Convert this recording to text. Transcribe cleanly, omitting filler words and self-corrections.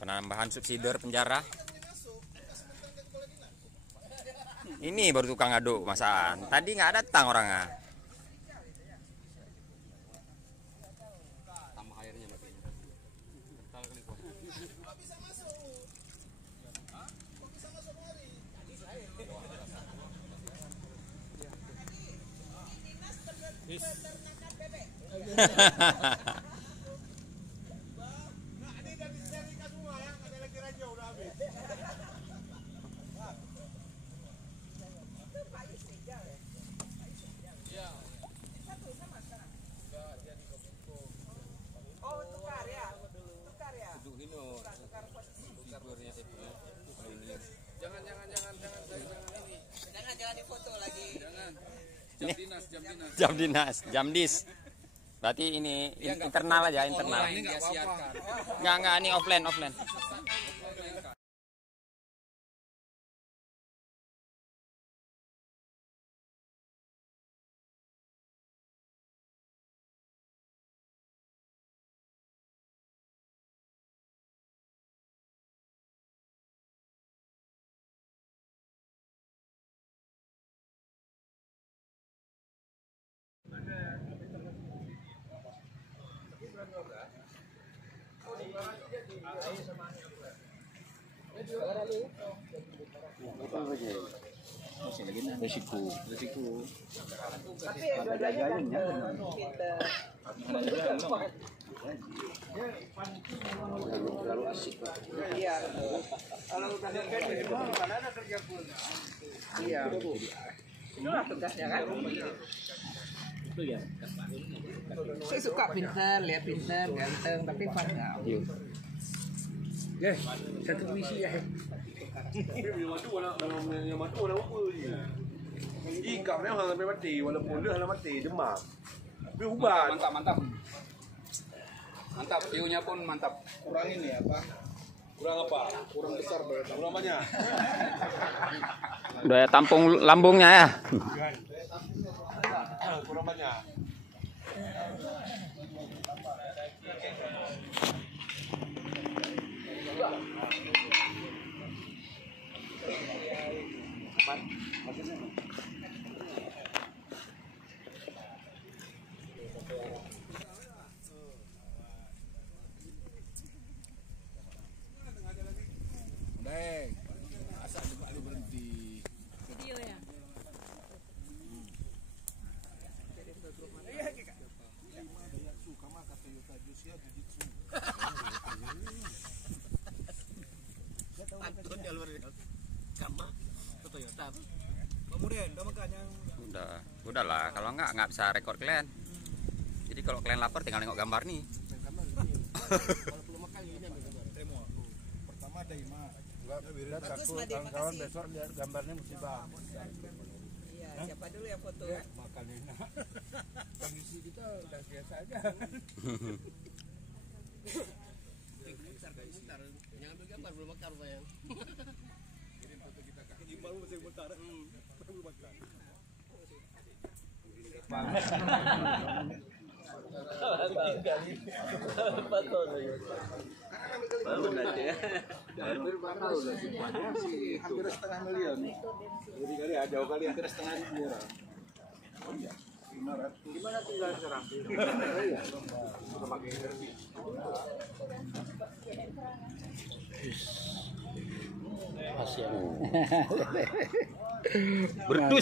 penambahan subsidi penjara. Ini baru tukang aduk masakan. Tadi nggak datang orangnya. Tambah airnya makanya. Kental kali kuah. Jangan difoto lagi. Jangan. Jam dinas, jam dis. Berarti ini internal aja, internal. Enggak, ini offline. Resiko. Tapi dua-duanya kan pinter. Terlalu asik. Iya. Kalau udah kerja mana ada kerja pun. Iya. Itulah tugasnya kan. Itu ya. Saya suka pinter, lihat pinter, ganteng, tapi fun nggak. Satu misi ya. Ikannya hal sampai mati, walaupun dia hal mati demam. Tapi uban. Mantap, view-nya pun mantap. Kurang ini apa? Kurang apa? Kurang besar berarti. Kurang banyak. Udah ya, tampung lambungnya ya. Kurang banyak. Video ya. Udahlah, kalau nggak bisa rekor kalian. Jadi kalau kalian lapar tinggal nengok gambar nih. Pertama ada Ima. Kawan-kawan besok lihat gambarnya musibah. Iya, siapa dulu yang foto? Makanya kondisi kita udah biasa aja. Jangan ambil gambar belum bakar sayang. Kirim foto kita Kak. Baru masih bentar. Baru bakar. Hampir setengah miliar. Jadi kali ya jauh kali hampir setengah ribu orang. Oh iya. Gimana tinggal sekarang? Iya. Pakai energi. Berdus.